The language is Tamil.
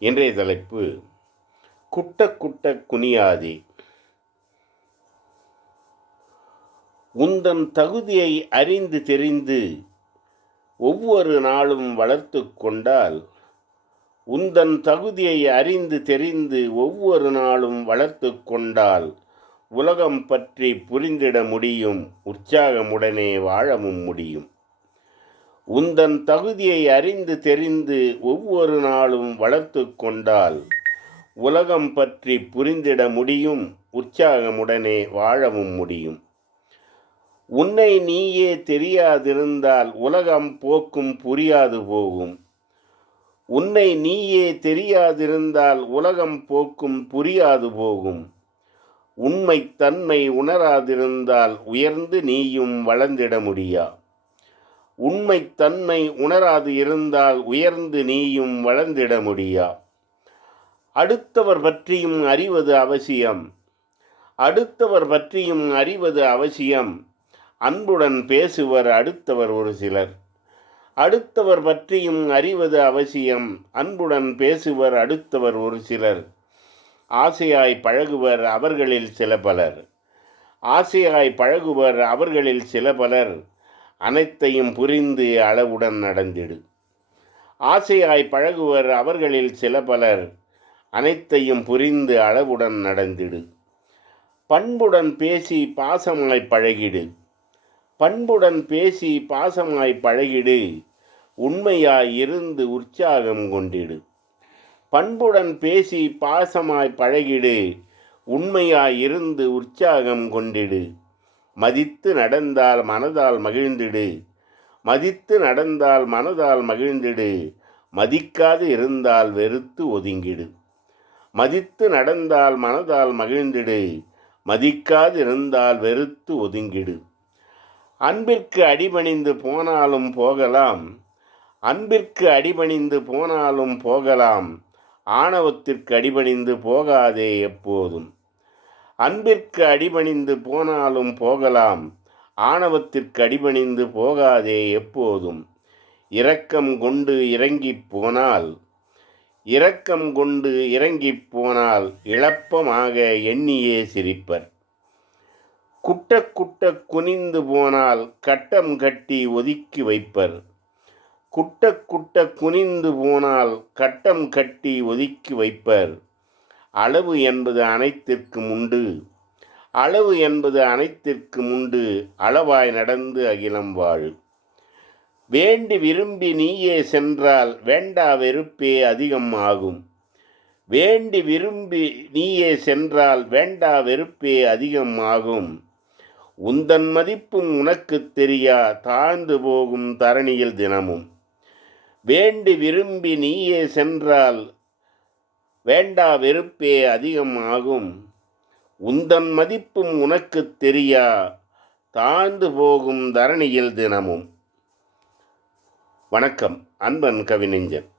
இன்றைய தலைப்பு குட்ட குட்ட குனியாதே. உந்தன் தகுதியை அறிந்து தெரிந்து ஒவ்வொரு நாளும் வளர்த்து கொண்டால் உந்தன் தகுதியை அறிந்து தெரிந்து ஒவ்வொரு நாளும் வளர்த்து கொண்டால் உலகம் பற்றி புரிந்திட முடியும் உற்சாகமுடனே வாழவும் முடியும். உந்தன் தகுதியை அறிந்து தெரிந்து ஒவ்வொரு நாளும் வளர்த்து கொண்டால் உலகம் பற்றி புரிந்திட முடியும் உற்சாகமுடனே வாழவும் முடியும். உன்னை நீயே தெரியாதிருந்தால் உலகம் போக்கும் புரியாது போகும். உன்னை நீயே தெரியாதிருந்தால் உலகம் போக்கும் புரியாது போகும். உண்மை தன்மை உணராதிருந்தால் உயர்ந்து நீயும் வளர்ந்திட முடியா? உண்மை தன்மை உணராது இருந்தால் உயர்ந்து நீயும் வளர்ந்திட முடியா? அடுத்தவர் பற்றியும் அறிவது அவசியம். அடுத்தவர் பற்றியும் அறிவது அவசியம். அன்புடன் பேசுவர் அடுத்தவர் ஒரு சிலர். அடுத்தவர் பற்றியும் அறிவது அவசியம். அன்புடன் பேசுவர் அடுத்தவர் ஒரு சிலர். ஆசையாய் பழகுவர் அவர்களில் சில பலர். ஆசையாய் பழகுவர் அவர்களில் சில பலர். அனைத்தையும் புரிந்து அளவுடன் நடந்திடு. ஆசையாய் பழகுவர் அவர்களில் சில பலர் அனைத்தையும் புரிந்து அளவுடன் நடந்திடு. பண்புடன் பேசி பாசமாய் பழகிடு. பண்புடன் பேசி பாசமாய் பழகிடு உண்மையாய் இருந்து உற்சாகம் கொண்டிடு. பண்புடன் பேசி பாசமாய் பழகிடு உண்மையாய் இருந்து உற்சாகம் கொண்டிடு. மதித்து நடந்தால் மனதால் மகிழ்ந்திடு. மதித்து நடந்தால் மனதால் மகிழ்ந்திடு. மதிக்காது இருந்தால் வெறுத்து ஒதுங்கிடு. மதித்து நடந்தால் மனதால் மகிழ்ந்திடு. மதிக்காது இருந்தால் வெறுத்து ஒதுங்கிடு. அன்பிற்கு அடிபணிந்து போனாலும் போகலாம். அன்பிற்கு அடிபணிந்து போனாலும் போகலாம். ஆணவத்திற்கு அடிபணிந்து போகாதே எப்போதும். அன்பிற்கு அடிபணிந்து போனாலும் போகலாம். ஆணவத்திற்கு அடிபணிந்து போகாதே எப்போதும். இரக்கம் கொண்டு இறங்கி போனால் இரக்கம் கொண்டு இறங்கி போனால் இழப்பமாக எண்ணியே சிரிப்பர். குட்ட குட்ட குனிந்து போனால் கட்டம் கட்டி ஒதுக்கி வைப்பர். குட்ட குட்ட குனிந்து போனால் கட்டம் கட்டி ஒதுக்கி வைப்பர். அளவு என்பது அனைத்திற்கும் உண்டு. அளவு என்பது அனைத்திற்கும் உண்டு. அளவாய் நடந்து அகிலம் வாழு. வேண்டி விரும்பி நீயே சென்றால் வேண்டா வெறுப்பே அதிகம் ஆகும். வேண்டி விரும்பி நீயே சென்றால் வேண்டா வெறுப்பே அதிகம் ஆகும். உந்தன் மதிப்பும் உனக்கு தெரியா தாழ்ந்து போகும் தரணியில் தினமும். வேண்டி விரும்பி நீயே சென்றால் வேண்டா வெறுப்பே அதிகமாகும். உந்தன் மதிப்பும் உனக்கு தெரியா? தாழ்ந்து போகும் தரணியில் தினமும். வணக்கம். அன்பன் கவிஞன்